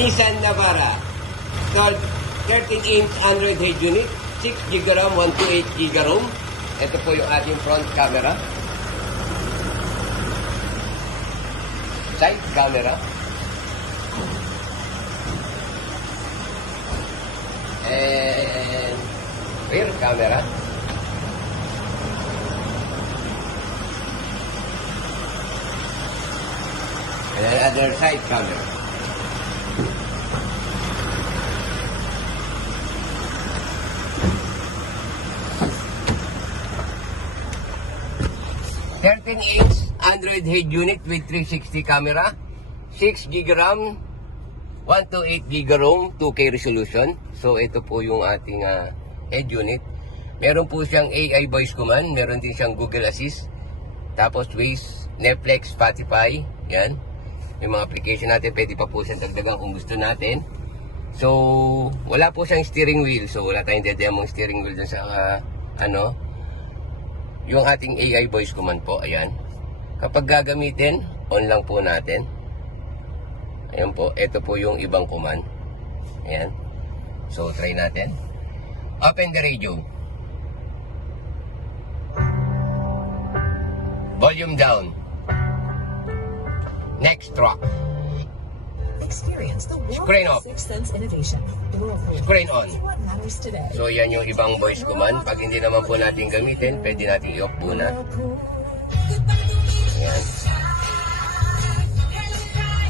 Nissan Navara. So, 13-inch Android head unit, 6GB RAM, 128GB ROM. Ito po yung ating front camera. Side camera. And rear camera. And another side camera. (13-inch Android head unit with 360 camera, 6GB RAM, 128GB ROM, 2K resolution. So ito po yung ating head unit. Meron po siyang AI voice command, meron din siyang Google Assist, tapos Waze, Netflix, Spotify, yan. Yung mga application natin, pwede pa po siyang dagdagan kung gusto natin. So wala po siyang steering wheel, so wala tayong dedemong steering wheel dun sa yung ating AI voice command po, ayan. Kapag gagamitin, on lang po natin. Ayan po, ito po yung ibang command. Ayan. So, try natin. Open the radio. Volume down. Next track. Experience the Screen off. Sixth Sense innovation. Screen on. What matters today? So, yan yung ibang voice command. Pag hindi naman po natin gamitin, pwede natin i-off muna. Ayan.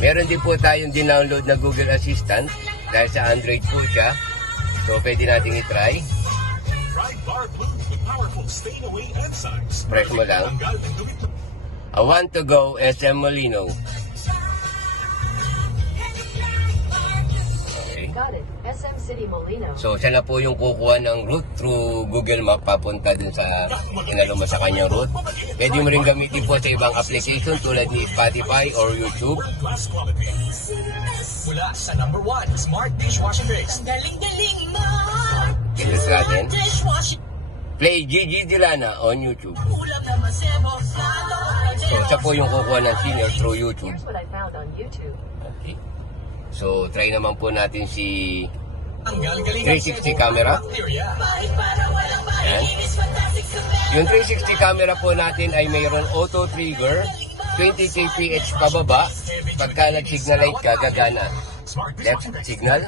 Meron din po tayong dinownload na Google Assistant dahil sa Android po siya. So, pwede natin i-try. Press mo lang. I want to go SM Molino. Got it. SM City Molino. So, siya na po yung kukuha ng route through Google Map papunta dun sa inalo mo sa kanyang route. Pwede mo rin gamitin po sa ibang application tulad ni Spotify or YouTube. Mula sa number 1 Smart Dishwashing Base. Galing-galing mo. Tignan natin. Play Gigi Dilana on YouTube. Ulam na masebo. So, siya po yung kukuha ng singer through YouTube. Here's what I found on YouTube. Okay. So, try naman po natin si Ang galing-galing 360 camera. Ayan. Yung 360 camera po natin ay mayroon auto trigger, 20 kph pababa. Pagka nag-signal light ka, gagana. Left signal.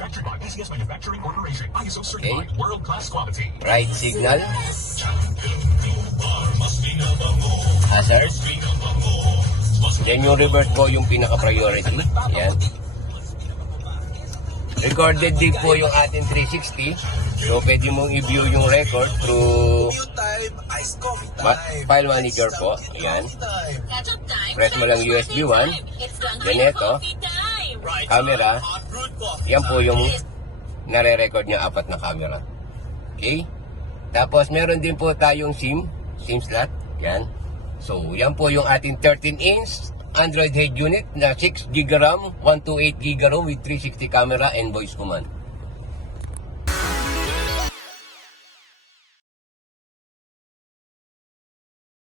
Okay. Right signal. Hazard. Then yung reverse po yung pinaka-priority. Ayan. Recorded din po yung ating 360. So, pwede mong i-view yung record through file manager po. Ayan. Press mo lang USB 1. Then ito, camera. Yan po yung nare-record niya, 4 na camera. Okay? Tapos, meron din po tayong SIM slot. Yan. So, yan po yung ating 13-inch Android head unit na 6GB RAM, 128GB ROM with 360 camera and voice command.